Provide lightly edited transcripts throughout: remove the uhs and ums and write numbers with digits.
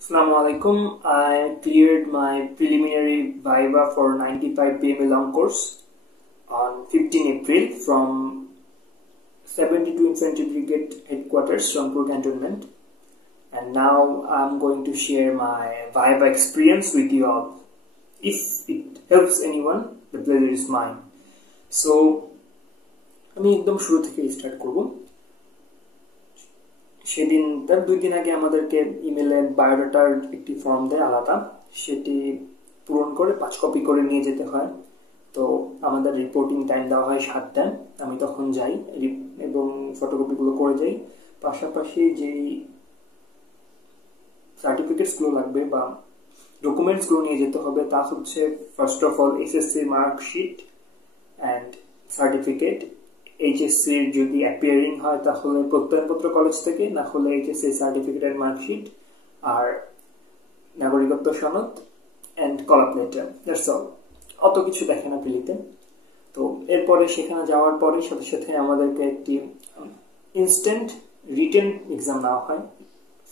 Assalamu alaikum. I cleared my preliminary Viva for 95 PMA long course on 15 April from 72 Infantry Brigade headquarters, Rampur Cantonment. And now I'm going to share my Viva experience with you all. If it helps anyone, the pleasure is mine. So, আমি একদম শুরু থেকে start করব। সেদিন তার 2 দিন আগে আমাদেরকে ইমেলে বায়োডাটার একটি ফর্ম দেয় আলাদা, সেটি পূরণ করে 5 কপি করে নিয়ে যেতে হয়। তো আমাদের রিপোর্টিং টাইম দেওয়া হয় 7টায়। আমি তখন যাই এবং ফটোকপিগুলো করে যাই। পাশাপাশি যেই সার্টিফিকেটসগুলো লাগবে বা ডকুমেন্টসগুলো নিয়ে যেতে হবে তা হচ্ছে first of all SSC marksheet and certificate. HSC যদি অ্যাপিয়ারিং হয় তাহলে প্রত্যয়নপত্র কলেজ থেকে, না হলে এইচএসসি সার্টিফিকেট অ্যান্ড মার্কশিট, আর নাগরিকত্ব সনদ অ্যান্ড কলাপ লেটার। That's all. অত কিছু দেখে না প্রিলিতে। তো এরপরে সেখানে যাওয়ার পরে সাথে সাথে আমাদেরকে একটি ইনস্ট্যান্ট রিটেন এক্সাম নেওয়া হয়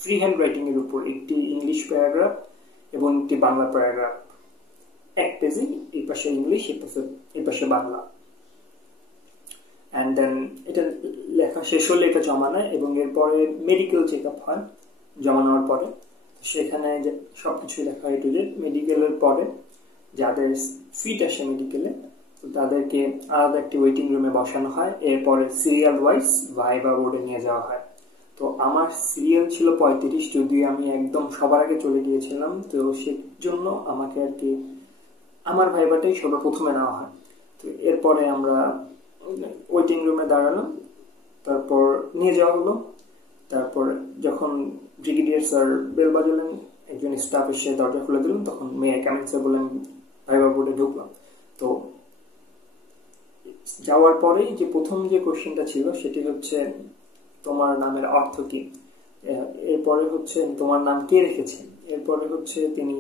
ফ্রি হ্যান্ড রাইটিং এর উপর, একটি ইংলিশ প্যারাগ্রাফ এবং একটি বাংলা প্যারাগ্রাফ। এক পেজে, এই পাশে ইংলিশ, এই পাশে বাংলা। অ্যান্ড দেন এটা লেখা শেষ হলে এটা জমা নেয় এবং এরপরে মেডিকেল চেক আপ হয় জমা নেওয়ার পরে। সেখানে সবকিছু লেখা হয় টু জেড। মেডিকেলের পরে যাদের ফিট আসে মেডিকেলে, তো তাদেরকে আলাদা একটি ওয়েটিং রুমে বসানো হয়। এরপরে সিরিয়াল ওয়াইজ ভাইভা বোর্ডে নিয়ে যাওয়া হয়। তো আমার সিরিয়াল ছিল 35, যদিও আমি একদম সবার আগে চলে গিয়েছিলাম। তো সেজন্য আমাকে আর কি আমার ভাইভাটাই সবার প্রথমে নেওয়া হয়। তো এরপরে আমরা ওয়েটিং রুমে দাঁড়ালাম, তারপর নিয়ে যাওয়া হলো। তারপর যখন ব্রিগেডিয়ার স্যার বেল বাজালেন, একজন স্টাফ এসে দরজা খুলে দিলেন, তখন মেয়ে কামিং স্যার বললেন ভাইভা বোর্ডে ঢুকলাম। তো যাওয়ার পরেই যে প্রথম যে কোশ্চেনটা ছিল সেটি হচ্ছে তোমার নামের অর্থ কি। এরপরে হচ্ছে তোমার নাম কে রেখেছেন। এরপরে হচ্ছে তিনি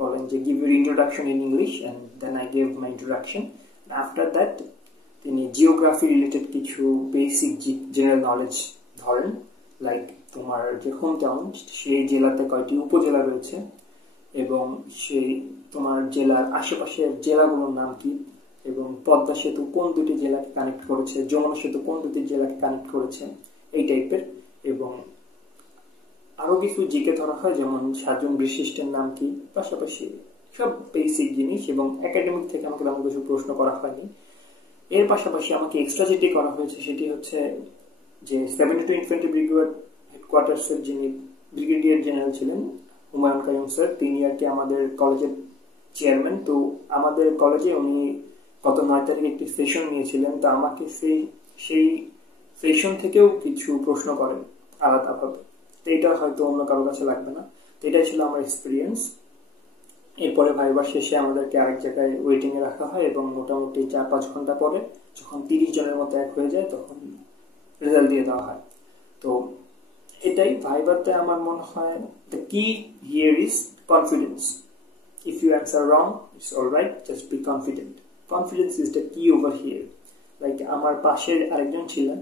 বলেন যে give your introduction in English, and then I gave my introduction. After that তিনি জিওগ্রাফি রিলেটেড কিছু বেসিক জেনারেল নলেজ ধরেন, লাইক তোমার যে হোম টাউন সেই জেলাতে কয়টি উপজেলা রয়েছে এবং সেই তোমার জেলার আশেপাশের জেলাগুলোর নাম কি, এবং পদ্মা সেতু কোন দুটি জেলাকে কানেক্ট করেছে, যমুনা সেতু কোন দুটি জেলাকে কানেক্ট করেছে, এই টাইপের। এবং আরো কিছু জিকে ধরা হয়, যেমন 7 জন বিশিষ্টের নাম কি, পাশাপাশি সব বেসিক জিনিস। এবং একাডেমিক থেকে আমাকে তেমন কিছু প্রশ্ন করা হয়নি। এর পাশাপাশি আমাকে এক্সট্রা যেটি করা হয়েছে সেটি হচ্ছে যে 72 ইনফ্যান্ট্রি ব্রিগেড হেডকোয়ার্টার্সের যিনি ব্রিগেডিয়ার জেনারেল ছিলেন হুমায়ুন কাইয়ুম স্যার, তিনি আর কি আমাদের কলেজের চেয়ারম্যান। তো আমাদের কলেজে উনি গত 9 তারিখে একটি সেশন নিয়েছিলেন। তো আমাকে সেই সেশন থেকেও কিছু প্রশ্ন করেন আলাদাভাবে। তো এটা হয়তো অন্য কারো কাছে লাগবে না। তো এটাই ছিল আমার এক্সপিরিয়েন্স। এরপরে ভাইবার শেষে আমাদেরকে আরেক জায়গায় ওয়েটিং এ রাখা হয় এবং মোটামুটি 4-5 ঘন্টা পরে যখন 30 জনের মতো এক হয়ে যায় তখন রেজাল্ট দিয়ে দেওয়া হয়। তো এটাই ভাইবাতে আমার মনে হয় the key here is confidence. If you answer wrong, it's alright, just be confident. Confidence is the key over here. Like আমার পাশের আরেকজন ছিলেন,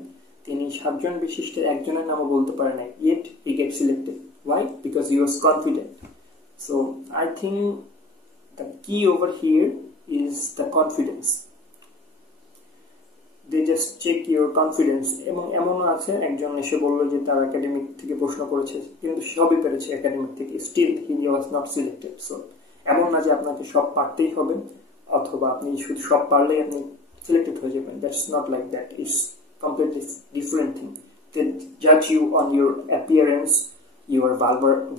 তিনি 7 জন বিশিষ্টের একজনের নামও বলতে পারেন নাই, yet he get selected. Why? Because he was confident. So I think the key over here is the confidence. They just check your confidence. এবং এমনও আছে একজন এসে বললো যে তার একাডেমিক থেকে প্রশ্ন করেছে কিন্তু সবই পেরেছে একাডেমিক থেকে, still he was not selected. So এমন না যে আপনাকে সব পারতেই হবে অথবা আপনি শুধু সব পারলেই আপনি সিলেক্টেড হয়ে যাবেন। That's not like that. It's completely different thing. They judge you on your appearance, your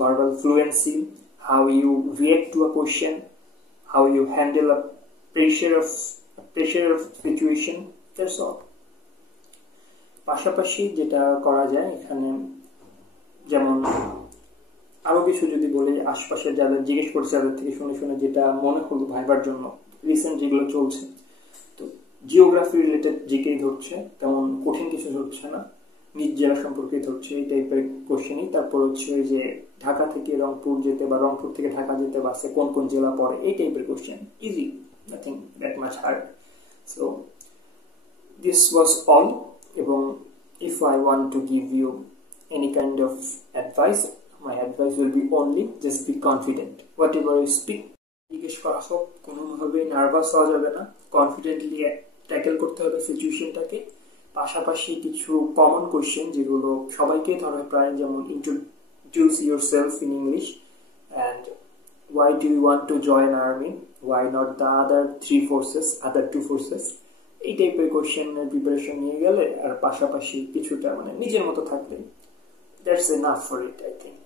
verbal fluency, how you react to a question, how you handle a pressure of situation. That's all. পাশাপাশি যেটা করা যায় এখানে, যেমন আরো কিছু যদি বলি, আশপাশের যাদের জিজ্ঞেস করছে যাদের থেকে শুনে শুনে যেটা মনে হলো ভাইবার জন্য রিসেন্ট যেগুলো চলছে, তো জিওগ্রাফি রিলেটেড জিকেই ধরছে, তেমন কঠিন কিছু ধরছে না, নিজ জেলা সম্পর্কে ধরছে, এই টাইপের কোশ্চেনই। তারপর হচ্ছে যে ঢাকা থেকে রংপুর যেতে বা রংপুর থেকে ঢাকা যেতে বাসে কোন কোন জেলা পড়ে, এই টাইপের question. Easy, nothing that much hard. So this was all. এবং if I want to give you any kind of advice, my advice will be only just be confident. Whatever you speak, জিজ্ঞেস করা হোক, কোনোভাবে nervous হওয়া যাবে না, confidently tackle করতে হবে সিচুয়েশনটাকে। পাশাপাশি কিছু কমন কোয়েশ্চেন যেগুলো সবাইকে ধরা প্রায়, যেমন introduce yourself in English and why do you want to join army, why not the other two forces, এই টাইপের কোয়েশ্চেনের প্রিপারেশন নিয়ে গেলে আর পাশাপাশি কিছুটা মানে নিজের মতো থাকলে that's enough for it. I think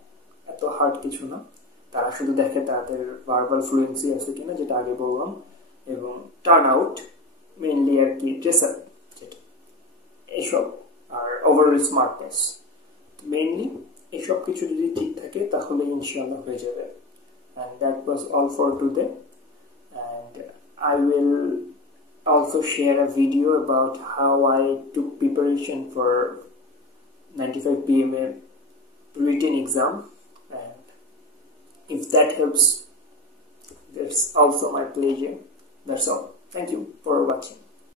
এত হার্ড কিছু না, তারা শুধু দেখে তাদের ভার্বাল ফ্লুয়েন্সি আছে কিনা, যেটা আগে বললাম, এবং টার্ন আউট মেইনলি আর কি, ড্রেস আপ যেটা, এসব, আর ওভারঅল স্মার্টনেস, মেইনলি এসব কিছু যদি ঠিক থাকে তাহলে ইনশাআল্লাহ হয়ে যাবে। And that was all for today, and I will also share a video about how I took preparation for 95 PMA written exam, and if that helps, that's also my pleasure. That's all. Thank you for watching.